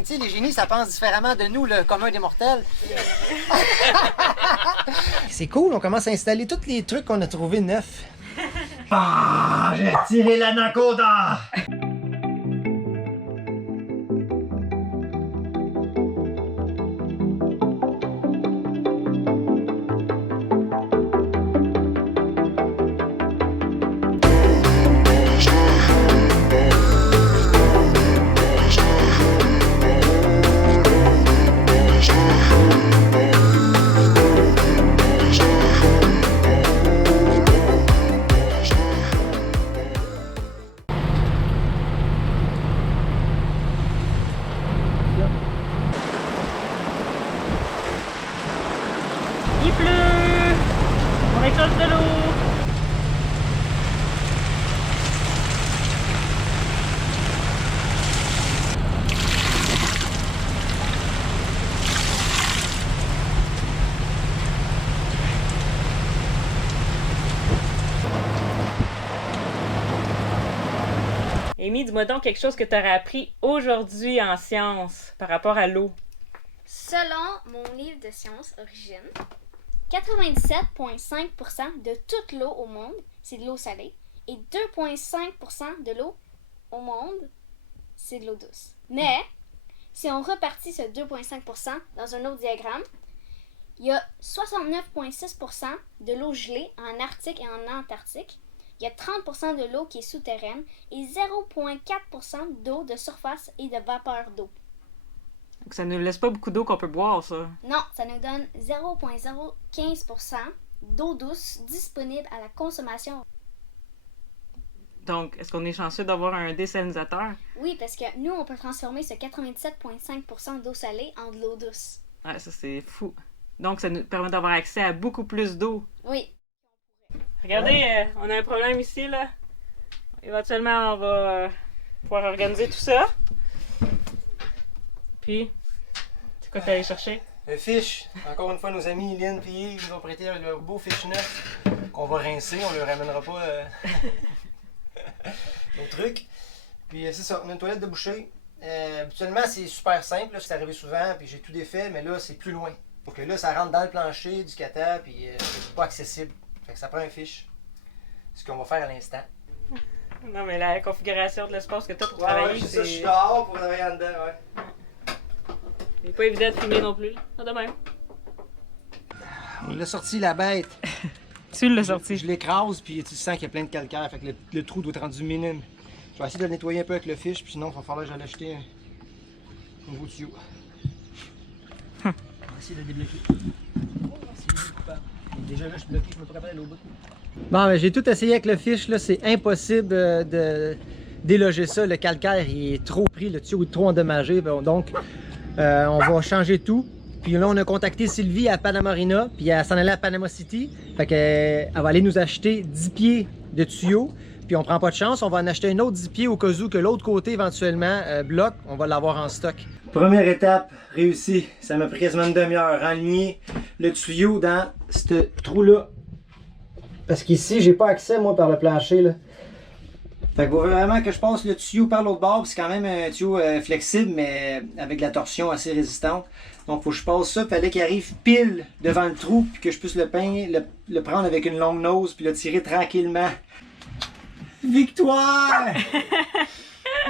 Tu sais, les génies, ça pense différemment de nous, le commun des mortels. C'est cool, on commence à installer tous les trucs qu'on a trouvés neufs. Ah, j'ai tiré l'anaconda! Il pleut! On récolte de l'eau! Amy, dis-moi donc quelque chose que tu aurais appris aujourd'hui en sciences par rapport à l'eau. Selon mon livre de sciences Origine, 97,5% de toute l'eau au monde, c'est de l'eau salée, et 2,5% de l'eau au monde, c'est de l'eau douce. Mais, si on repartit ce 2,5% dans un autre diagramme, il y a 69,6% de l'eau gelée en Arctique et en Antarctique. Il y a 30% de l'eau qui est souterraine et 0,4% d'eau de surface et de vapeur d'eau. Donc ça ne laisse pas beaucoup d'eau qu'on peut boire, ça. Non, ça nous donne 0,015% d'eau douce disponible à la consommation. Donc, est-ce qu'on est chanceux d'avoir un désalinisateur? Oui, parce que nous, on peut transformer ce 97,5% d'eau salée en de l'eau douce. Ouais, ça c'est fou. Donc, ça nous permet d'avoir accès à beaucoup plus d'eau. Oui. Regardez, on a un problème ici, là. Éventuellement, on va pouvoir organiser tout ça. Puis, c'est quoi que t'es allé chercher? Le fish. Encore une fois, nos amis Lynn et Yves nous ont prêté leur beau fish neuf qu'on va rincer. On ne leur ramènera pas nos trucs. Puis c'est ça, on a une toilette de boucher. Habituellement, c'est super simple. C'est arrivé souvent, puis j'ai tout défait, mais là, c'est plus loin. Donc là, ça rentre dans le plancher du cata, puis c'est pas accessible. Fait que ça prend un fish. Ce qu'on va faire à l'instant. Non, mais la configuration de l'espace que t'as pour travailler, c'est c'est... ça, je suis dehors pour travailler en dedans, ouais. C'est pas évident de filmer non plus. Pas de même. On l'a sorti, la bête. Tu l'as sorti. Je l'écrase, puis tu sens qu'il y a plein de calcaire, fait que le trou doit être rendu minime. Je vais essayer de le nettoyer un peu avec le fish, puis sinon, il va falloir que j'aille acheter un nouveau tuyau. On va essayer de le débloquer. Déjà là, je suis bloqué, je me pas capable d'aller au bout. Bon, ben, j'ai tout essayé avec le fish, là, c'est impossible de déloger ça. Le calcaire, il est trop pris, le tuyau est trop endommagé, donc on va changer tout. Puis là, on a contacté Sylvie à Panama Marina, puis elle s'en allait à Panama City. Fait qu'elle va aller nous acheter 10 pieds de tuyaux. Puis on prend pas de chance, on va en acheter un autre 10 pieds au cas où que l'autre côté éventuellement bloque, on va l'avoir en stock. Première étape réussie, ça m'a pris quasiment une demi-heure, aligner le tuyau dans ce trou-là. Parce qu'ici, j'ai pas accès moi par le plancher là. Fait qu'il faut vraiment que je passe le tuyau par l'autre bord, c'est quand même un tuyau flexible, mais avec de la torsion assez résistante. Donc il faut que je passe ça, il fallait qu'il arrive pile devant le trou, puis que je puisse le prendre avec une longue nose, puis le tirer tranquillement. Victoire!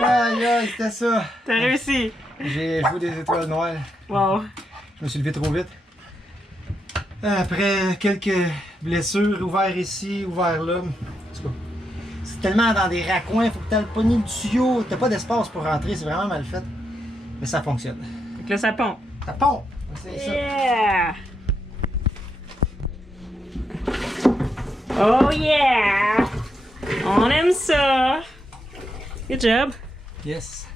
Aïe aïe, c'était ça! T'as réussi! J'ai joué des étoiles noires. Wow! Je me suis levé trop vite. Après quelques blessures, ouvert ici, ouvert là. En tout cas, c'est tellement dans des raccoins, il faut que tu aies le poignet du tuyau. T'as pas d'espace pour rentrer, c'est vraiment mal fait. Mais ça fonctionne. Fait que là, ça pompe. Ça pompe! C'est ça. Yeah! Oh yeah! On aime ça! Good job! Yes.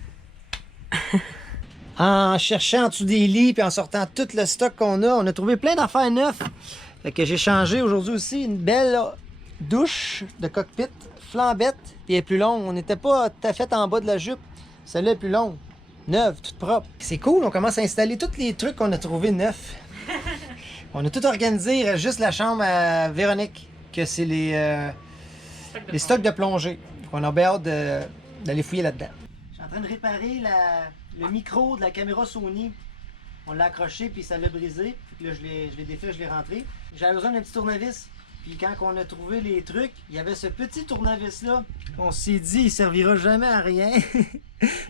En cherchant en dessous des lits puis en sortant tout le stock qu'on a, on a trouvé plein d'affaires neuves. Fait que j'ai changé aujourd'hui aussi une belle douche de cockpit, flambette, puis elle est plus longue. On n'était pas tout à fait en bas de la jupe. Celle-là est plus longue, neuve, toute propre. C'est cool, on commence à installer tous les trucs qu'on a trouvés neufs. On a tout organisé, il reste juste la chambre à Véronique, que c'est les stocks de plongée. On a bien hâte d'aller fouiller là-dedans. Je suis en train de réparer le micro de la caméra Sony. On l'a accroché puis ça l'a brisé. Puis là, je l'ai défait, je l'ai rentré. J'avais besoin d'un petit tournevis. Puis quand on a trouvé les trucs, il y avait ce petit tournevis-là. On s'est dit, il servira jamais à rien.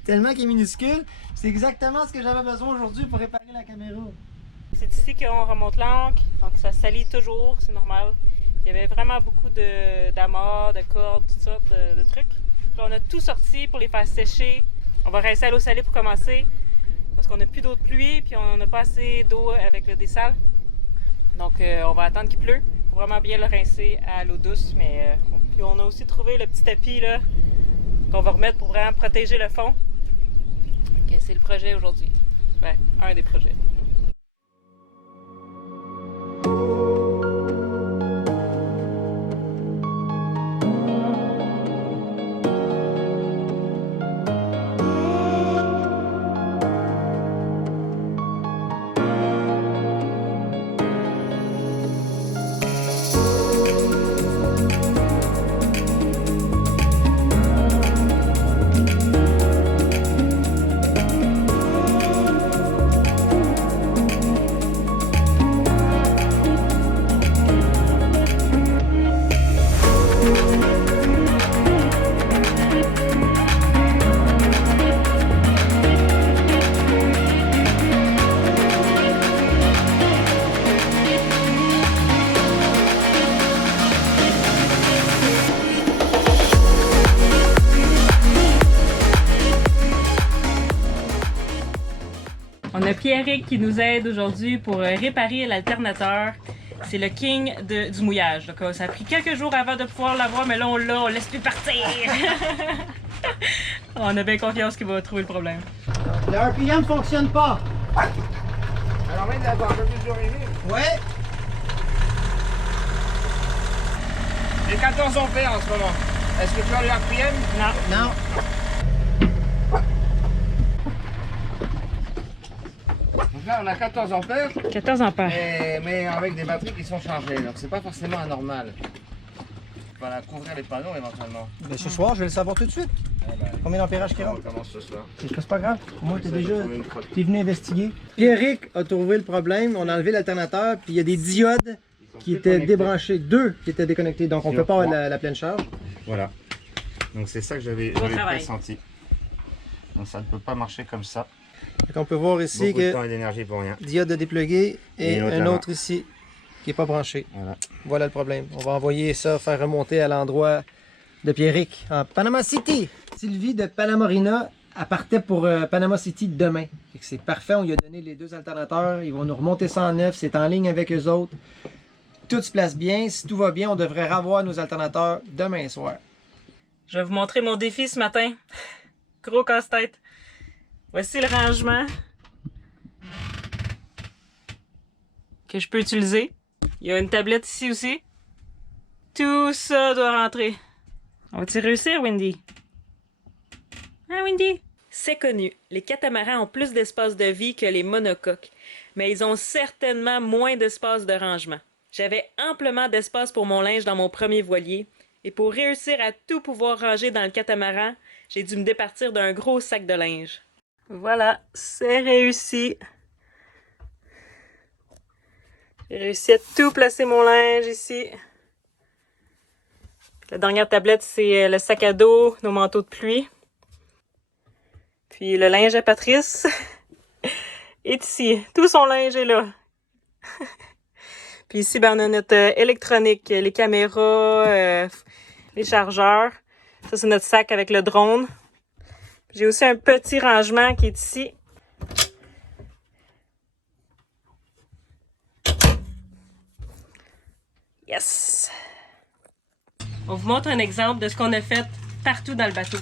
Tellement qu'il est minuscule. C'est exactement ce que j'avais besoin aujourd'hui pour réparer la caméra. C'est ici qu'on remonte l'encre, donc ça salit toujours, c'est normal. Il y avait vraiment beaucoup d'amarres, de cordes, toutes sortes de trucs. Là, on a tout sorti pour les faire sécher. On va rincer à l'eau salée pour commencer, parce qu'on n'a plus d'eau de pluie, puis on n'a pas assez d'eau avec le dessal. Donc on va attendre qu'il pleut pour vraiment bien le rincer à l'eau douce. Mais puis on a aussi trouvé le petit tapis là qu'on va remettre pour vraiment protéger le fond. Okay, c'est le projet aujourd'hui. Ben, un des projets. On a Pierrick qui nous aide aujourd'hui pour réparer l'alternateur. C'est le king du mouillage. Donc, ça a pris quelques jours avant de pouvoir l'avoir, mais là on l'a, on laisse plus partir. On a bien confiance qu'il va trouver le problème. Le RPM ne fonctionne pas. Alors, même d'avoir un peu plus d'origine. Ouais. J'ai 14 ampères en ce moment. Est-ce que tu as le RPM? Non. Non. Donc là, on a 14 ampères, 14 ampères. mais avec des batteries qui sont chargées. Donc, c'est pas forcément anormal. Voilà, couvrir les panneaux éventuellement. Ben, ce soir, je vais le savoir tout de suite. Combien d'ampérage qui On rentre? commence ce soir. C'est pas grave. Moi, Ça, j'ai trouvé une t'es venu investiguer. Pierrick a trouvé le problème. On a enlevé l'alternateur, puis il y a des diodes qui étaient débranchées. 2 qui étaient déconnectés. Donc, on ne peut pas avoir la pleine charge. Voilà. Donc c'est ça que j'avais travail. pressenti. Donc ça ne peut pas marcher comme ça. Donc, on peut voir ici Beaucoup de temps que et d'énergie pour rien. diode de dépluguer et Et une autre un là-bas. autre ici qui n'est pas branché. Voilà. Voilà le problème. On va envoyer ça faire remonter à l'endroit de Pierrick en Panama City. Sylvie de Panamorina, elle partait pour Panama City demain. C'est parfait, on lui a donné les 2 alternateurs. Ils vont nous remonter ça en neuf, c'est en ligne avec eux autres. Tout se place bien. Si tout va bien, on devrait revoir nos alternateurs demain soir. Je vais vous montrer mon défi ce matin. Gros casse-tête. Voici le rangement que je peux utiliser. Il y a une tablette ici aussi. Tout ça doit rentrer. On va-tu réussir, Wendy? Hein, Wendy? C'est connu, les catamarans ont plus d'espace de vie que les monocoques, mais ils ont certainement moins d'espace de rangement. J'avais amplement d'espace pour mon linge dans mon premier voilier, et pour réussir à tout pouvoir ranger dans le catamaran, j'ai dû me départir d'un gros sac de linge. Voilà, c'est réussi. J'ai réussi à tout placer mon linge ici. La dernière tablette, c'est le sac à dos, nos manteaux de pluie. Puis le linge à Patrice est ici. Tout son linge est là. Puis ici, ben, on a notre électronique, les caméras, les chargeurs. Ça, c'est notre sac avec le drone. J'ai aussi un petit rangement qui est ici. Yes! On vous montre un exemple de ce qu'on a fait partout dans le bateau.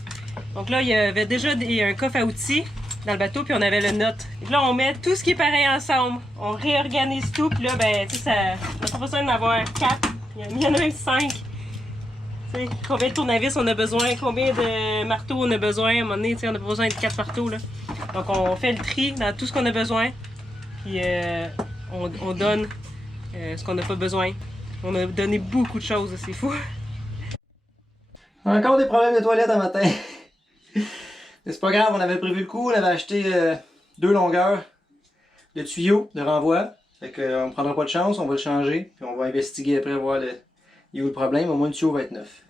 Donc là, il y avait déjà un coffre à outils dans le bateau, puis on avait le note. Et là, on met tout ce qui est pareil ensemble. On réorganise tout, puis là, ben, tu sais, on n'a pas besoin d'en avoir 4. Il y en a même 5. Tu sais, combien de tournevis on a besoin, combien de marteaux on a besoin. À un moment donné, tu sais, on n'a pas besoin de 4 marteaux, là. Donc, on fait le tri dans tout ce qu'on a besoin, puis on donne ce qu'on n'a pas besoin. On a donné beaucoup de choses, c'est fou. Encore des problèmes de toilette un matin. C'est pas grave, on avait prévu le coup, on avait acheté 2 longueurs de tuyaux de renvoi. Fait qu'on ne prendra pas de chance, on va le changer, puis on va investiguer après voir où est le problème. Au moins le tuyau va être neuf.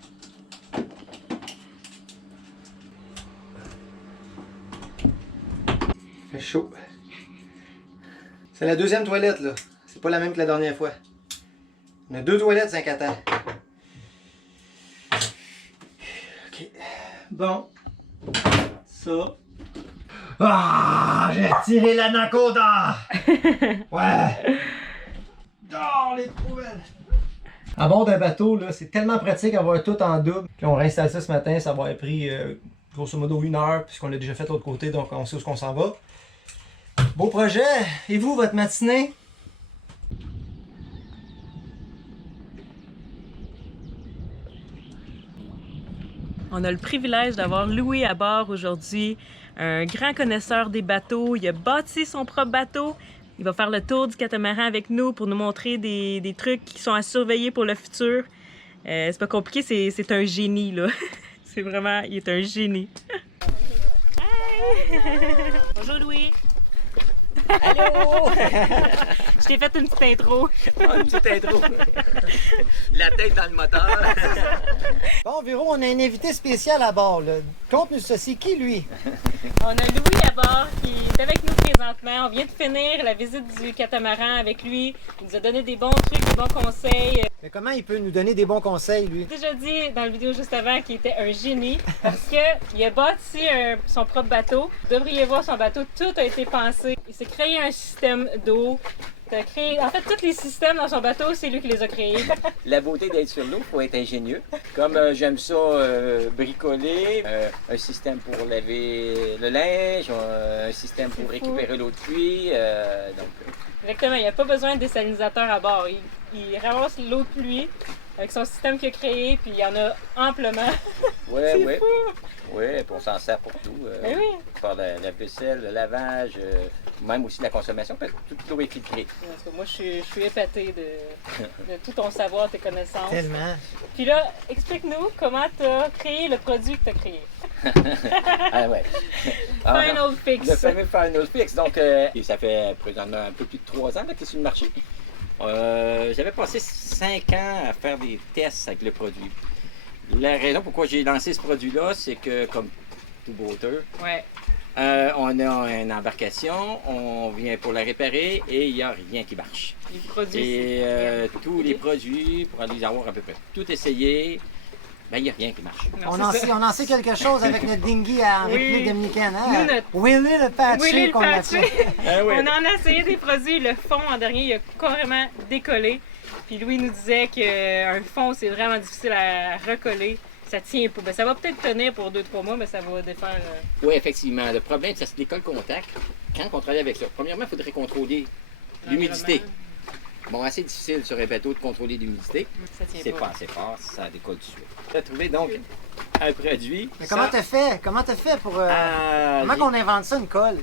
Fait chaud. C'est la deuxième toilette là. C'est pas la même que la dernière fois. On a 2 toilettes 5 à terre. Ok. Bon. Ça. Ah! J'ai tiré l'anaconda! Ouais! Dans les poubelles! À bord d'un bateau, là, c'est tellement pratique d'avoir tout en double. Puis on réinstalle ça ce matin, ça va avoir pris grosso modo 1 heure, puisqu'on l'a déjà fait de l'autre côté, donc on sait où on s'en va. Beau projet! Et vous, votre matinée? On a le privilège d'avoir Louis à bord aujourd'hui, un grand connaisseur des bateaux. Il a bâti son propre bateau. Il va faire le tour du catamaran avec nous pour nous montrer des trucs qui sont à surveiller pour le futur. C'est pas compliqué, c'est un génie, là. C'est vraiment, il est un génie. Hey! Bonjour Louis! Allô! Je t'ai fait une petite intro. Une petite intro. La tête dans le moteur. Bon, Véro, on a un invité spécial à bord. Là. Conte-nous ça, c'est qui lui? On a Louis à bord qui est avec nous présentement. On vient de finir la visite du catamaran avec lui. Il nous a donné des bons trucs, des bons conseils. Mais comment il peut nous donner des bons conseils, lui? J'ai déjà dit dans la vidéo juste avant qu'il était un génie parce qu'il a bâti son propre bateau. Vous devriez voir son bateau, tout a été pensé. Il s'est créé un système d'eau. En fait, tous les systèmes dans son bateau, c'est lui qui les a créés. La beauté d'être sur l'eau, il faut être ingénieux. Comme j'aime ça bricoler, un système pour laver le linge, un système pour récupérer l'eau de pluie. Exactement, il n'y a pas besoin de désalinisateur à bord. Il ramasse l'eau de pluie avec son système qu'il a créé, puis il y en a amplement. Ouais, C'est ouais. fou! Oui, puis on s'en sert pour tout. Ben oui. Pour faire la vaisselle, le lavage, même aussi la consommation, parce que toute l'eau est filtrée. Parce que moi, je suis épatée de tout ton savoir, tes connaissances. Tellement. Puis là, explique-nous comment tu as créé le produit que tu as créé. Ah ouais. Alors, Final Fix. le fameux Final Fix. Donc, ça fait présentement un peu plus de 3 ans qu'il est sur le marché. J'avais passé 5 ans à faire des tests avec le produit. La raison pourquoi j'ai lancé ce produit-là, c'est que, comme tout boater, Ouais. on a une embarcation, on vient pour la réparer et il n'y a rien qui marche. Les produits. Et tous les produits, pour les avoir à peu près tout essayé, ben, il n'y a rien qui marche. Non, On c'est ça. en sait quelque chose avec notre dinghy en Oui. République dominicaine. Nous, Hein? notre- Willy le patché Willy le qu'on patché. l'appelle. Ah ouais. On en a essayé des produits. Le fond, en dernier, il a carrément décollé. Puis Louis nous disait qu'un fond, c'est vraiment difficile à recoller. Ça tient pas. Ben, ça va peut-être tenir pour 2-3 mois, mais ça va défaire. Oui, effectivement. Le problème, c'est que l'école contact, quand on travaille avec ça, premièrement, il faudrait contrôler l'humidité. l'environnement. Bon, assez difficile sur un bateau de contrôler l'humidité. Ça tient C'est pas assez fort, ça décolle tout de suite. On a trouvé donc un produit. Mais comment t'as fait? Comment t'as fait pour... comment j'ai- qu'on invente ça, une colle?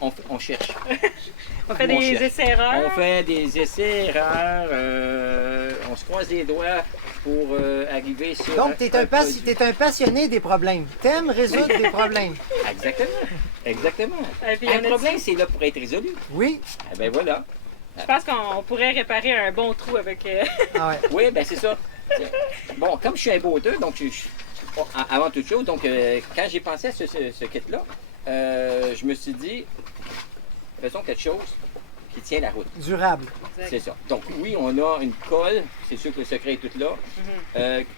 On cherche. On fait On des cherche. essais-erreurs. On fait des essais-erreurs. On se croise les doigts pour arriver sur. Donc, t'es un passionné des problèmes. T'aimes résoudre des problèmes. Exactement. Exactement. Et puis, Un on a problème, dit- c'est là pour être résolu. Oui. Eh ben voilà. Je pense qu'on pourrait réparer un bon trou avec. Ah ouais. Oui, ben c'est ça. Bon, comme je suis un boater, donc avant toute chose, donc quand j'ai pensé à ce kit-là, je me suis dit, faisons quelque chose qui tient la route. Durable. C'est ça. Donc oui, on a une colle, c'est sûr que le secret est tout là,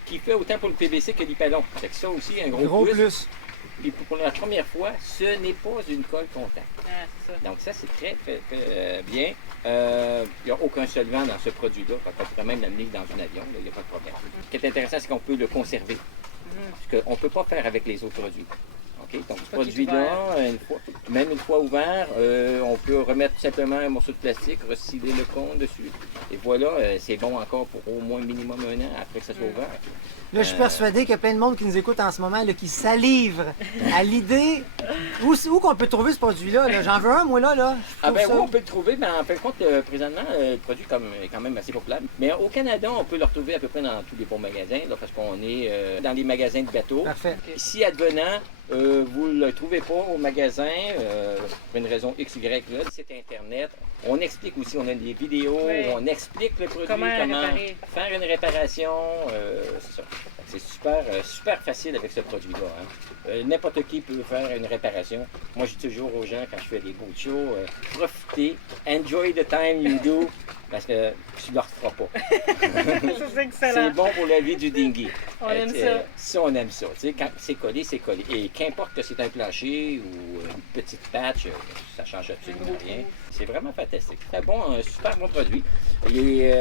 qui fait autant pour le PVC que l'hypalon. Fait que ça aussi, un gros, plus. Et pour la première fois, ce n'est pas une colle contact. Ah, c'est ça. Donc ça, c'est très bien. Il n'y a aucun solvant dans ce produit-là. On pourrait même l'amener dans un avion, il n'y a pas de problème. Ce qui est intéressant, c'est qu'on peut le conserver. Ce qu'on ne peut pas faire avec les autres produits. OK? Donc, ce Fois qu'il est produit-là, même une fois ouvert, on peut remettre simplement un morceau de plastique, recycler le cône dessus. Et voilà, c'est bon encore pour au moins minimum 1 an après que ça soit ouvert. Là, je suis persuadé qu'il y a plein de monde qui nous écoute en ce moment là, qui salive à l'idée. Où qu'on peut trouver ce produit-là? Là? J'en veux un, moi, là. Ah ben ça. oui, on peut le trouver, mais en fin de compte, présentement, le produit est quand même assez populaire. Mais au Canada, on peut le retrouver à peu près dans tous les bons magasins, là, parce qu'on est dans les magasins de bateaux. Parfait. Si advenant, vous ne le trouvez pas au magasin, pour une raison XY, là, c'est Internet. On explique aussi, on a des vidéos, Oui. où on explique le produit, Comment comment réparer. faire une réparation. C'est ça. C'est super facile avec ce produit-là. Hein. N'importe qui peut faire une réparation. Moi, je dis toujours aux gens quand je fais des beaux shows, profitez, enjoy the time you do, parce que tu ne le referas pas. C'est excellent. C'est bon pour la vie du dinghy. On aime ça. Ça, on aime ça. Tu sais, quand c'est collé, c'est collé. Et qu'importe que c'est un plancher ou une petite patch, ça change absolument rien. C'est vraiment fantastique. C'est un super bon produit. Et,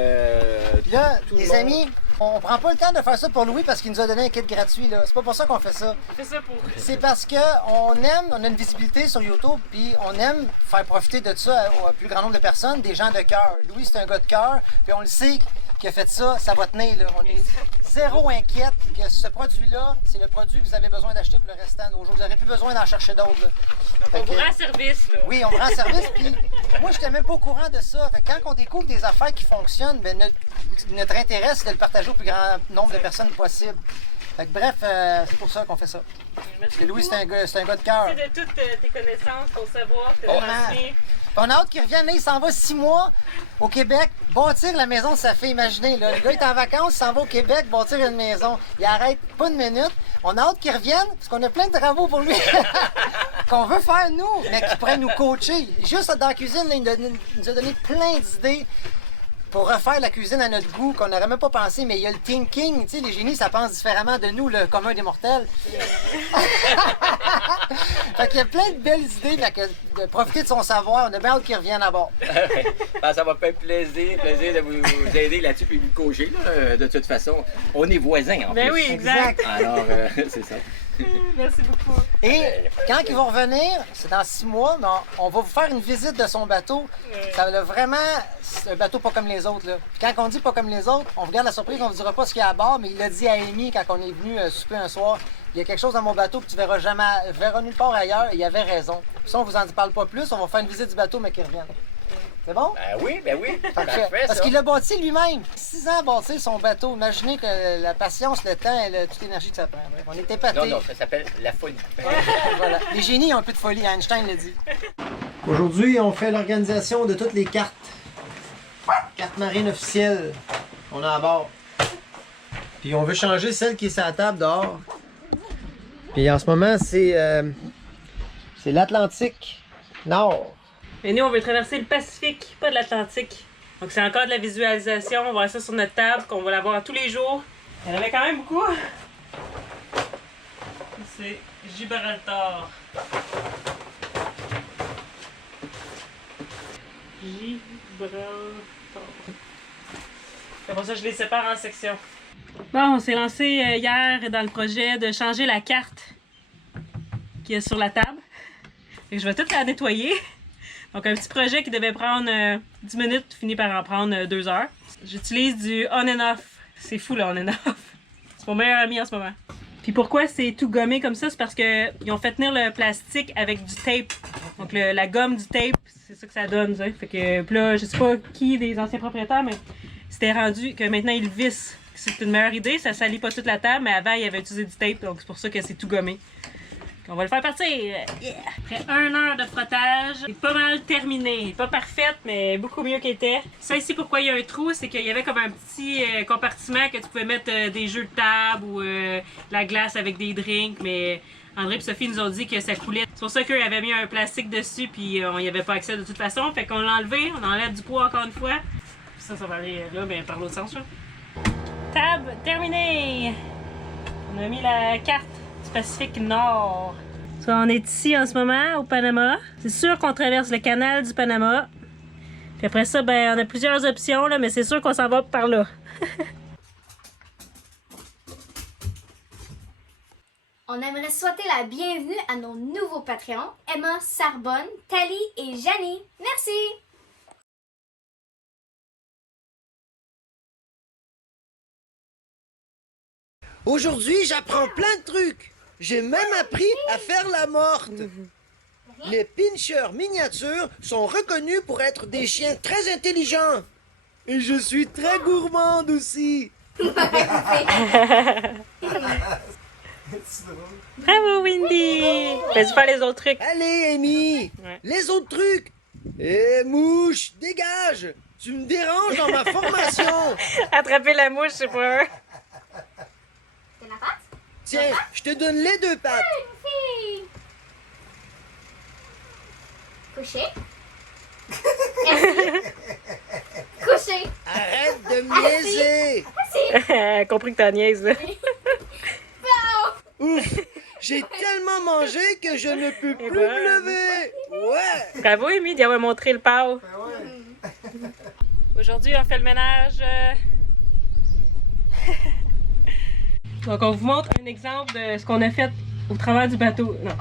Puis là, tout le les monde- amis, on prend pas le temps de faire ça pour Louis parce qu'il nous a donné un kit gratuit. Là. C'est pas pour ça qu'on fait ça. On fait ça pour... C'est parce que on a une visibilité sur YouTube, puis on aime faire profiter de ça au plus grand nombre de personnes, des gens de cœur. Louis, c'est un gars de cœur, puis on le sait qu'il a fait ça va tenir. Là. On est zéro inquiète que ce produit-là, c'est le produit que vous avez besoin d'acheter pour le restant de vos jours. Vous n'aurez plus besoin d'en chercher d'autres. là. Donc, Fait on vous que- rend service, là. Oui, on me rend service, puis moi, je n'étais même pas au courant de ça. Fait que quand on découvre des affaires qui fonctionnent, ben, notre intérêt, c'est de le partager au plus grand nombre de personnes possible. Fait que, bref, c'est pour ça qu'on fait ça. Merci Et Louis, beaucoup. c'est un gars de cœur. Merci de toutes tes connaissances, ton savoir, tes Oh, transmis. On a hâte qu'il revienne. Là, il s'en va 6 mois au Québec, bâtir la maison de sa fille. Imaginez, là, le gars est en vacances, il s'en va au Québec, bâtir une maison. Il arrête pas une minute. On a hâte qu'il revienne, parce qu'on a plein de travaux pour lui qu'on veut faire, nous, mais qu'il pourrait nous coacher. Juste dans la cuisine, là, il nous a donné plein d'idées pour refaire la cuisine à notre goût, qu'on n'aurait même pas pensé, mais il y a le thinking. Tu sais, les génies, ça pense différemment de nous, le commun des mortels. Fait qu'il y a plein de belles idées, fait que de profiter de son savoir. On a bien hâte qu'il revienne à bord. Ah, ça va faire plaisir de vous aider là-dessus et vous coacher. Là, de toute façon, on est voisins en Ben plus. oui, exact. Alors, c'est ça. Merci beaucoup. Et quand ils vont revenir, c'est dans 6 mois, mais on va vous faire une visite de son bateau. Ça a vraiment, c'est un bateau pas comme les autres. Là. Puis quand on dit pas comme les autres, on vous garde la surprise, on vous dira pas ce qu'il y a à bord, mais il l'a dit à Amy quand on est venu souper un soir. Il y a quelque chose dans mon bateau que tu verras nulle part ailleurs, et il avait raison. Ça, on vous en parle pas plus, on va faire une visite du bateau, mais qu'il revienne. C'est bon? Ben oui. Parfait. Parfait, Parce ça. qu'il l'a bâti lui-même. 6 ans à bâtir son bateau. Imaginez que la patience, le temps et toute l'énergie que ça prend. Bref, on est épatés. Non, ça s'appelle la folie. Voilà. Les génies ont un peu de folie, Einstein l'a dit. Aujourd'hui, on fait l'organisation de toutes les cartes. Cartes marines officielles qu'on a à bord. Puis on veut changer celle qui est sur la table dehors. Puis en ce moment, c'est l'Atlantique Nord. Et nous, on veut traverser le Pacifique, pas de l'Atlantique. Donc, c'est encore de la visualisation. On va voir ça sur notre table, qu'on va l'avoir tous les jours. Il y en avait quand même beaucoup. C'est Gibraltar. Gibraltar. C'est pour ça que je les sépare en sections. Bon, on s'est lancé hier dans le projet de changer la carte qui est sur la table. Fait que je vais tout la nettoyer. Donc, un petit projet qui devait prendre 10 minutes finit par en prendre 2 heures. J'utilise du on and off. C'est fou le on and off. C'est mon meilleur ami en ce moment. Puis pourquoi c'est tout gommé comme ça? C'est parce qu'ils ont fait tenir le plastique avec du tape. Donc la gomme du tape, c'est ça que ça donne. Ça. Fait que puis là, je sais pas qui des anciens propriétaires, mais c'était rendu que maintenant ils le vissent. C'est une meilleure idée, ça salit pas toute la table, mais avant il avait utilisé du tape, donc c'est pour ça que c'est tout gommé. On va le faire partir! Yeah! Après 1 heure de frottage, c'est pas mal terminé. Pas parfaite, mais beaucoup mieux qu'elle était. Ça ici, pourquoi il y a un trou, c'est qu'il y avait comme un petit compartiment que tu pouvais mettre des jeux de table ou la glace avec des drinks, mais André et Sophie nous ont dit que ça coulait. C'est pour ça qu'eux avaient mis un plastique dessus, puis on n'y avait pas accès de toute façon. Fait qu'on l'a enlevé, on enlève du poids encore une fois. Puis ça va aller là, mais par l'autre sens. Là. Table terminée! On a mis la carte du Pacifique Nord. So, on est ici en ce moment au Panama. C'est sûr qu'on traverse le canal du Panama. Puis après ça, ben, on a plusieurs options, là, mais c'est sûr qu'on s'en va par là. On aimerait souhaiter la bienvenue à nos nouveaux Patreons, Emma, Sarbonne, Tali et Janie. Merci! Aujourd'hui, j'apprends plein de trucs. J'ai même appris à faire la morte. Les pinchers miniatures sont reconnus pour être des chiens très intelligents. Et je suis très gourmande aussi. Bravo, Windy! Fais-tu faire les autres trucs? Allez, Amy, Ouais. les autres trucs. Eh, mouche, dégage. Tu me déranges dans ma formation. Attraper la mouche, c'est pas un. C'est ma patte? Tiens, je te donne les 2 pattes. Fille! Coucher. Merci. Coucher. Arrête de me niaiser. Elle a compris que t'as niaise, là. Ouf, j'ai tellement mangé que je ne peux plus ben. me lever. Ouais. Bravo, Amy, d'avoir montré le pau. Aujourd'hui, on fait le ménage. Donc, on vous montre un exemple de ce qu'on a fait au travers du bateau. Non.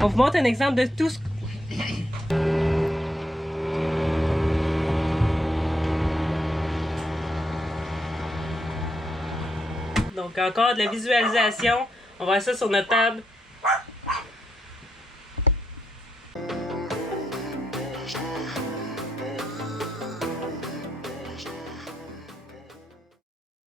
On vous montre un exemple de tout ce. Donc, encore de la visualisation. On va mettre ça sur notre table.